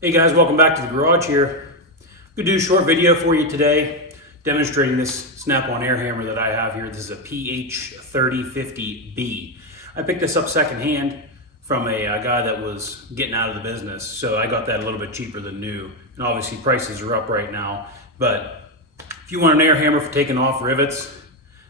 Hey guys, welcome back to the garage here. I'm going to do a short video for you today demonstrating this snap-on air hammer that I have here. This is a PH3050B. I picked this up secondhand from a guy that was getting out of the business, so I got that a little bit cheaper than new. And obviously prices are up right now, but if you want an air hammer for taking off rivets,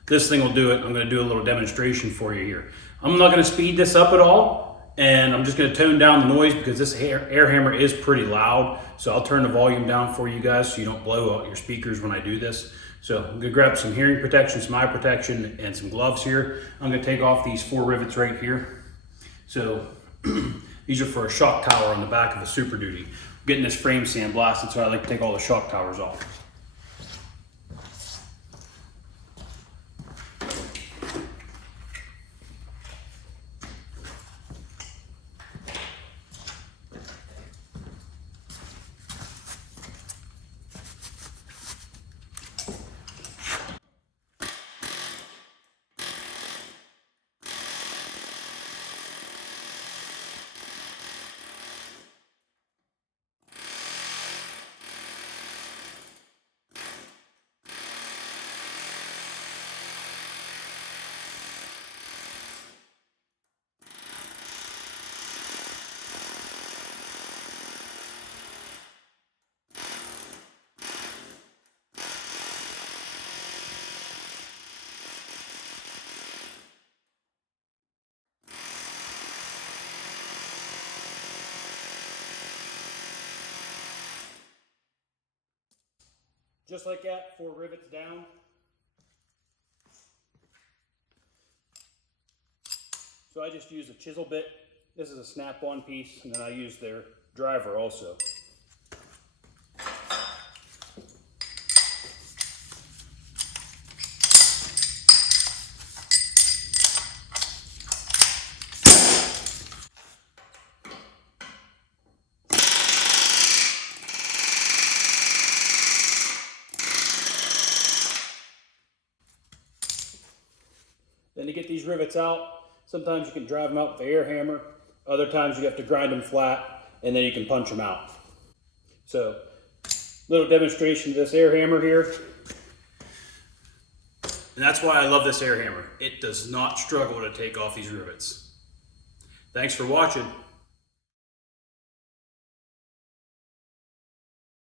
this thing will do it. I'm going to do a little demonstration for you here. I'm not going to speed this up at all. And I'm just going to tone down the noise because this air hammer is pretty loud. So I'll turn the volume down for you guys so you don't blow out your speakers when I do this. So I'm going to grab some hearing protection, some eye protection, and some gloves here. I'm going to take off these 4 rivets right here. So these are for a shock tower on the back of a Super-Duty. I'm getting this frame sandblasted, so I like to take all the shock towers off. Just like that, 4 rivets down. So I just use a chisel bit. This is a snap-on piece, and then I use their driver also. Then to get these rivets out, sometimes you can drive them out with the air hammer. Other times you have to grind them flat and then you can punch them out. So, little demonstration of this air hammer here. And that's why I love this air hammer. It does not struggle to take off these rivets. Thanks for watching.